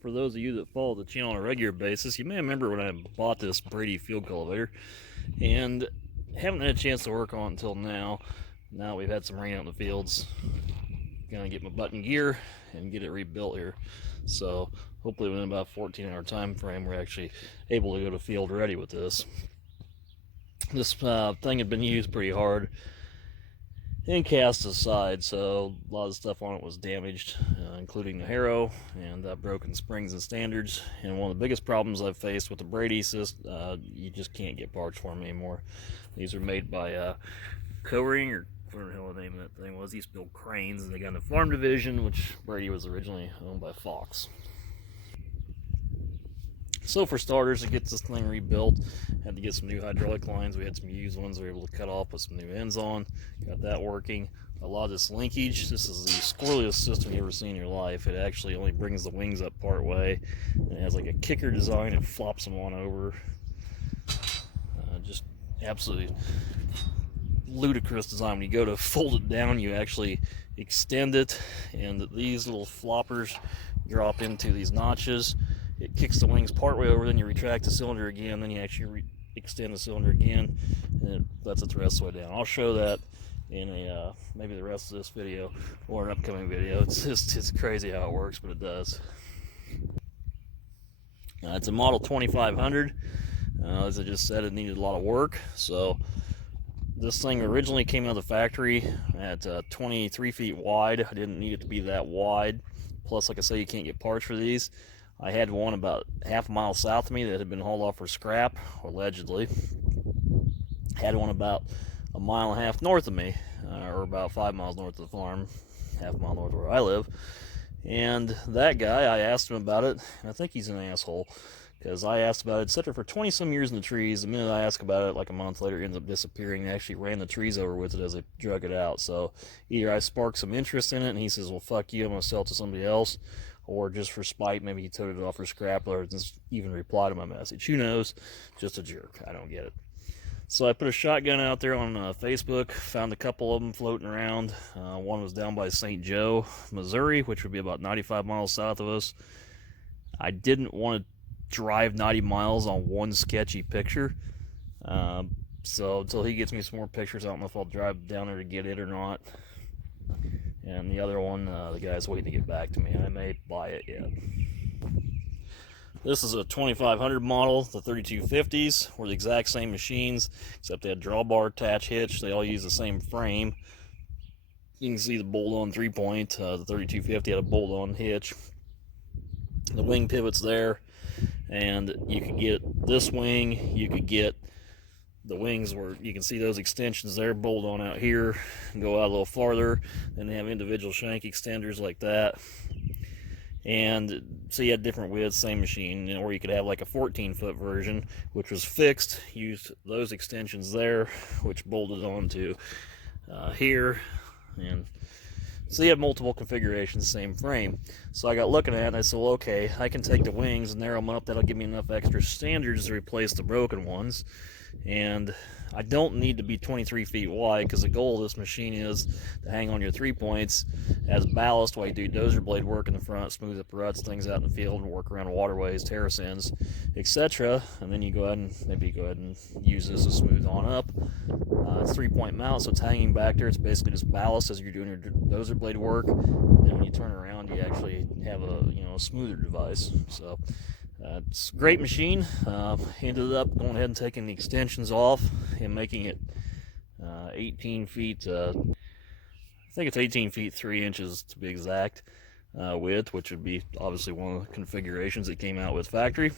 For those of you that follow the channel on a regular basis, you may remember when I bought this Brady field cultivator, and haven't had a chance to work on it until now. Now we've had some rain out in the fields. Gonna get my button gear and get it rebuilt here. So hopefully within about a 14-hour time frame, we're actually able to go to field ready with this. This thing had been used pretty hard and cast aside, so a lot of stuff on it was damaged, including the harrow and broken springs and standards. And one of the biggest problems I've faced with the Brady system, you just can't get parts for them anymore. These are made by Co-Ring, or whatever the hell the name of that thing was. These built cranes, and they got in the farm division, which Brady was originally owned by Fox. So for starters, to get this thing rebuilt, had to get some new hydraulic lines. We had some used ones we were able to cut off, put some new ends on, got that working. A lot of this linkage, this is the squirreliest system you've ever seen in your life. It actually only brings the wings up part way. It has like a kicker design, it flops them on over. Just absolutely ludicrous design. When you go to fold it down, you actually extend it, and these little floppers drop into these notches. It kicks the wings partway over, then you retract the cylinder again, then you actually extend the cylinder again, and it lets it the rest of the way down. I'll show that in a maybe the rest of this video or an upcoming video. It's crazy how it works, but it does. It's a model 2500. As I just said, it needed a lot of work, so this thing originally came out of the factory at 23 feet wide. I didn't need it to be that wide. Plus, like I say, you can't get parts for these. I had one about half a mile south of me that had been hauled off for scrap, allegedly. Had one about a mile and a half north of me, or about 5 miles north of the farm, half a mile north of where I live. And that guy, I asked him about it, and I think he's an asshole, because I asked about it, set it for 20 some years in the trees. The minute I asked about it, like a month later, it ends up disappearing. They actually ran the trees over with it as they drug it out. So either I sparked some interest in it, and he says, well, fuck you, I'm going to sell it to somebody else, or just for spite, maybe he toted it off for scrap, or just even replied to my message. Who knows? Just a jerk. I don't get it. So I put a shotgun out there on Facebook, found a couple of them floating around. One was down by St. Joe, Missouri, which would be about 95 miles south of us. I didn't want to drive 90 miles on one sketchy picture. So until he gets me some more pictures, I don't know if I'll drive down there to get it or not. And the other one, the guy's waiting to get back to me. I may buy it yet. This is a 2500 model. The 3250s were the exact same machines, except they had drawbar, attach hitch. They all use the same frame. You can see the bolt-on 3-point. The 3250 had a bolt-on hitch. The wing pivot's there, and you could get this wing. You could get the wings where you can see those extensions there, bolt on out here and go out a little farther. Then they have individual shank extenders like that. And so you had different widths, same machine, or you could have like a 14-foot version, which was fixed, used those extensions there, which bolted onto here. And so you have multiple configurations, same frame. So I got looking at it and I said, well, okay, I can take the wings and narrow them up. That'll give me enough extra standards to replace the broken ones. And I don't need to be 23 feet wide, because the goal of this machine is to hang on your 3-points as ballast while you do dozer blade work in the front, smooth up ruts, things out in the field, and work around waterways, terrace ends, etc. And then you go ahead and maybe use this to smooth on up. It's 3-point mount, so it's hanging back there. It's basically just ballast as you're doing your dozer blade work. And then when you turn around, you actually have a smoother device. So it's a great machine. Ended up going ahead and taking the extensions off and making it 18 feet, I think it's 18 feet 3 inches to be exact, width, which would be obviously one of the configurations that came out with factory,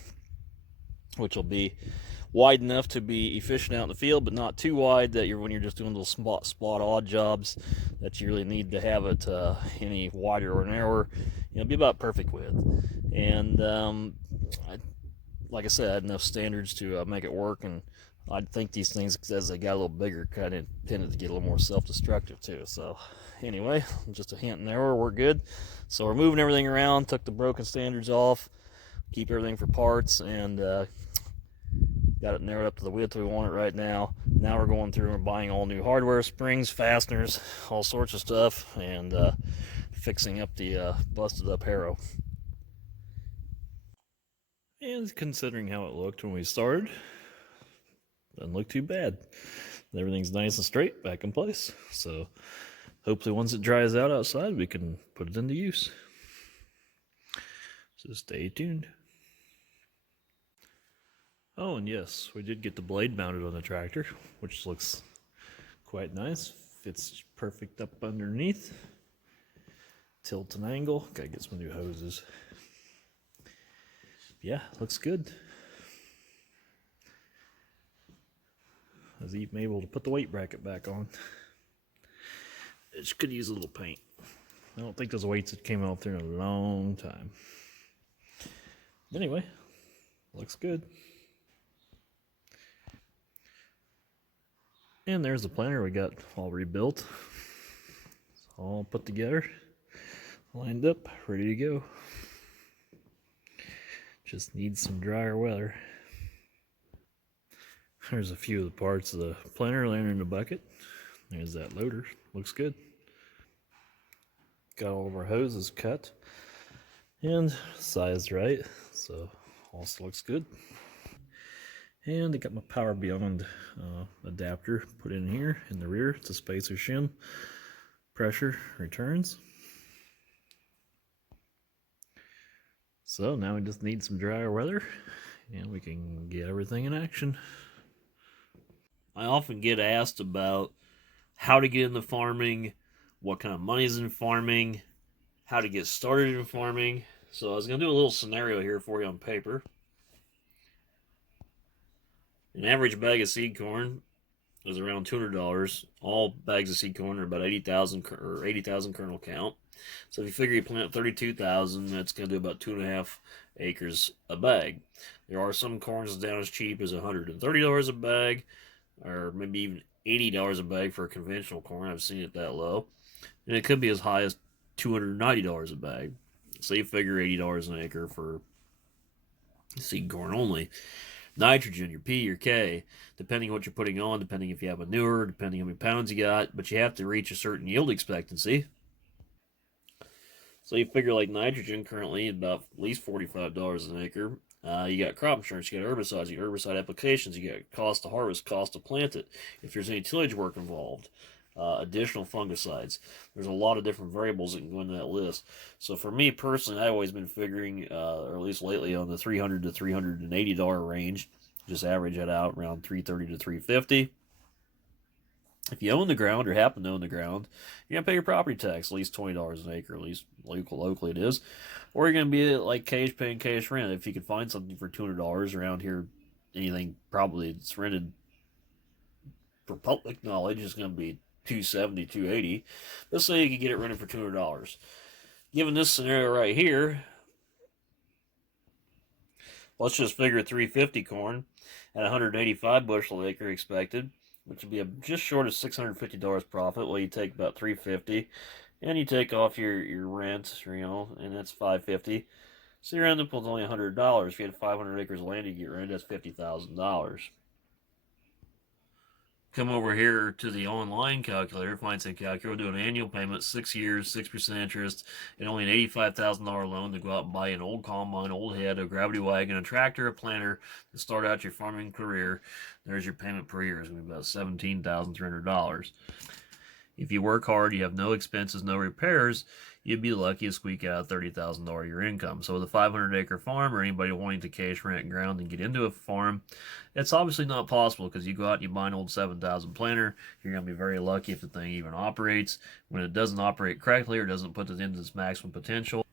which will be wide enough to be efficient out in the field, but not too wide that when you're just doing little spot odd jobs that you really need to have it any wider or narrower. Be about perfect width. And like I said, I had enough standards to make it work, and I think these things, as they got a little bigger, kind of tended to get a little more self-destructive too. So anyway, just a hint and error, we're good. So we're moving everything around, took the broken standards off, keep everything for parts, and got it narrowed up to the width we want it right now. Now we're going through and buying all new hardware, springs, fasteners, all sorts of stuff, and fixing up the busted up harrow. And considering how it looked when we started, doesn't look too bad. Everything's nice and straight, back in place. So hopefully once it dries out outside, we can put it into use. So stay tuned. Oh, and yes, we did get the blade mounted on the tractor, which looks quite nice. Fits perfect up underneath. Tilt and angle. Gotta get some new hoses. Yeah, looks good. I was even able to put the weight bracket back on. It could use a little paint. I don't think those weights had came out there in a long time. Anyway, looks good. And there's the planter we got all rebuilt. It's all put together, lined up, ready to go. Just needs some drier weather. There's a few of the parts of the planter laying in the bucket. There's that loader. Looks good. Got all of our hoses cut and sized right, so also looks good. And I got my Power Beyond adapter put in here in the rear. It's a spacer shim. Pressure returns. So now we just need some drier weather and we can get everything in action. I often get asked about how to get into farming, what kind of money is in farming, how to get started in farming. So I was going to do a little scenario here for you on paper. An average bag of seed corn is around $200. All bags of seed corn are about 80,000 kernel count. So if you figure you plant 32,000, that's going to do about 2.5 acres a bag. There are some corns down as cheap as $130 a bag, or maybe even $80 a bag for a conventional corn. I've seen it that low. And it could be as high as $290 a bag. So you figure $80 an acre for seed corn only. Nitrogen, your P, your K, depending what you're putting on, depending if you have manure, depending how many pounds you got, but you have to reach a certain yield expectancy. So you figure like nitrogen currently about at least $45 an acre. You got crop insurance, you got herbicides, you got herbicide applications, you got cost to harvest, cost to plant it. If there's any tillage work involved, additional fungicides. There's a lot of different variables that can go into that list. So for me personally, I've always been figuring, or at least lately, on the $300 to $380 range. Just average it out around $330 to $350. If you own the ground or happen to own the ground, you're going to pay your property tax, at least $20 an acre, at least locally it is. Or you're going to be like cash paying cash rent. If you could find something for $200 around here, anything probably it's rented for public knowledge is going to be $270, $280. Let's say you could get it rented for $200. Given this scenario right here, let's just figure 350 corn at 185 bushel acre expected, which would be just short of $650 profit. Well, you take about 350, and you take off your rent, and that's $550. So you end up with only $100. If you had 500 acres of land to get rented, that's $50,000. Come over here to the online calculator, find some calculator, do an annual payment, 6 years, 6% interest, and only an $85,000 loan to go out and buy an old combine, old head, a gravity wagon, a tractor, a planter to start out your farming career. There's your payment per year. It's going to be about $17,300. If you work hard, you have no expenses, no repairs, you'd be lucky to squeak out a $30,000 a year income. So with a 500-acre farm, or anybody wanting to cash rent ground and get into a farm, it's obviously not possible because you go out and you buy an old 7,000 planter, you're going to be very lucky if the thing even operates. When it doesn't operate correctly or doesn't put it into its maximum potential,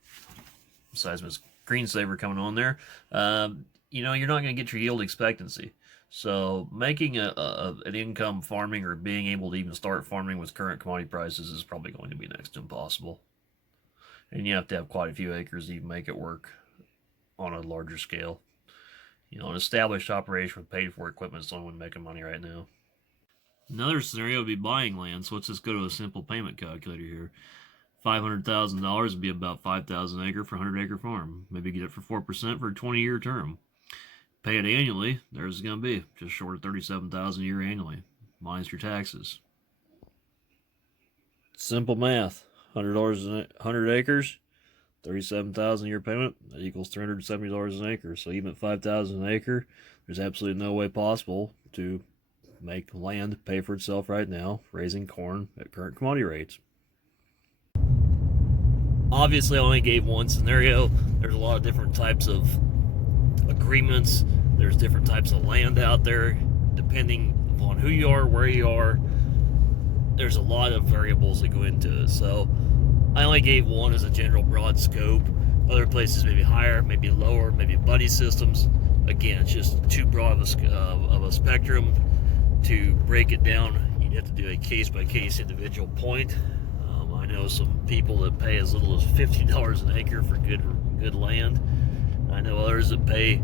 besides Miss Greensaver coming on there, you're not going to get your yield expectancy. So making an income farming or being able to even start farming with current commodity prices is probably going to be next to impossible. And you have to have quite a few acres to even make it work on a larger scale. An established operation with paid for equipment is the only one making money right now. Another scenario would be buying land. So let's just go to a simple payment calculator here. $500,000 would be about $5,000 an acre for a 100-acre farm. Maybe get it for 4% for a 20-year term. Pay it annually, there's going to be just short of $37,000 a year annually, minus your taxes. Simple math. $100 100 acres, $37,000 a year payment, that equals $370 an acre. So even at $5,000 an acre, there's absolutely no way possible to make land pay for itself right now, raising corn at current commodity rates. Obviously, I only gave one scenario. There's a lot of different types of agreements. There's different types of land out there, depending upon who you are, where you are. There's a lot of variables that go into it. So I only gave one as a general broad scope. Other places maybe higher, maybe lower, maybe buddy systems. Again, it's just too broad of a spectrum to break it down. You'd have to do a case-by-case individual point. I know some people that pay as little as $50 an acre for good land. I know others that pay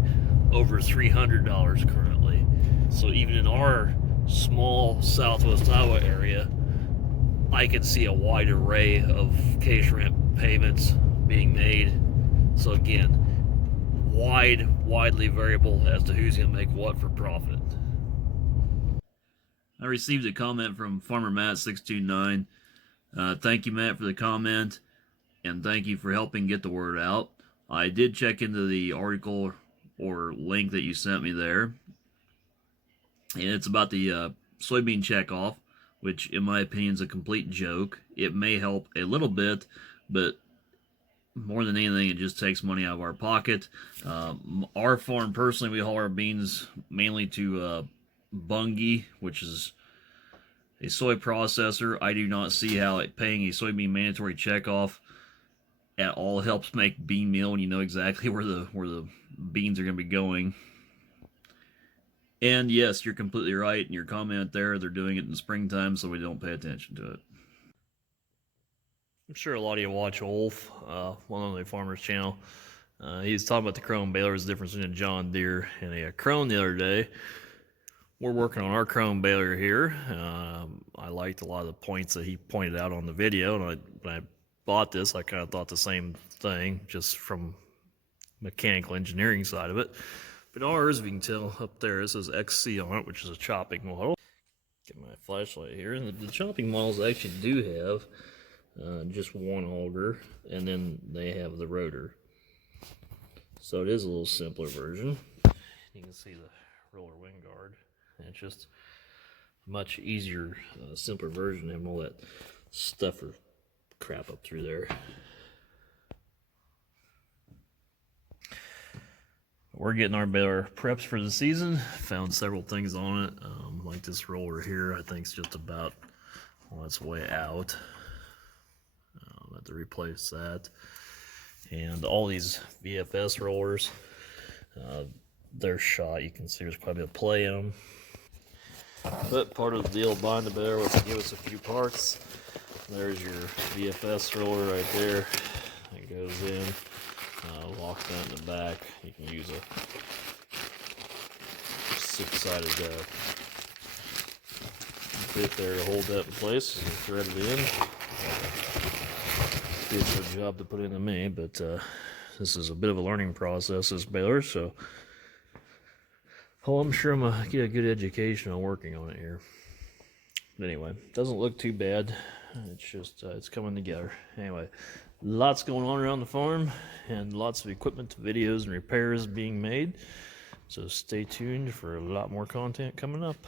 over $300 currently. So even in our small southwest Iowa area, I can see a wide array of case rent payments being made. So again, widely variable as to who's going to make what for profit. I received a comment from Farmer Matt 629. Thank you, Matt, for the comment, and thank you for helping get the word out. I did check into the article or link that you sent me there, and it's about the soybean checkoff, which in my opinion is a complete joke. It may help a little bit, but more than anything, it just takes money out of our pocket. Our farm, personally, we haul our beans mainly to Bunge, which is a soy processor. I do not see how paying a soybean mandatory checkoff at all helps make bean meal when you know exactly where the beans are going to be going. And yes, you're completely right in your comment there. They're doing it in the springtime, so we don't pay attention to it. I'm sure a lot of you watch Wolf, one on the Farmer's Channel. He was talking about the Krone balers, the difference between a John Deere and a Krone the other day. We're working on our Krone baler here. I liked a lot of the points that he pointed out on the video, and when I bought this, I kind of thought the same thing, just from mechanical engineering side of it. But ours, we can tell up there, it says XC on it, which is a chopping model. Get my flashlight here, and the chopping models actually do have just one auger, and then they have the rotor. So it is a little simpler version. You can see the roller wing guard, and it's just much easier, simpler version, having all that stuff or crap up through there. We're getting our baler preps for the season. Found several things on it, like this roller here. I think it's just about on its way out. I have to replace that. And all these VFS rollers, they're shot. You can see there's quite a bit of play in them. But part of the deal buying the baler was to give us a few parts. There's your VFS roller right there. It goes in, locks down in the back. You can use a six-sided bit there to hold that in place and thread it in. It's a job to put into me, but this is a bit of a learning process, this baler, so I'm sure I'm going to get a good education on working on it here. But anyway, doesn't look too bad. It's just, it's coming together. Anyway, lots going on around the farm, and lots of equipment, videos, and repairs being made. So stay tuned for a lot more content coming up.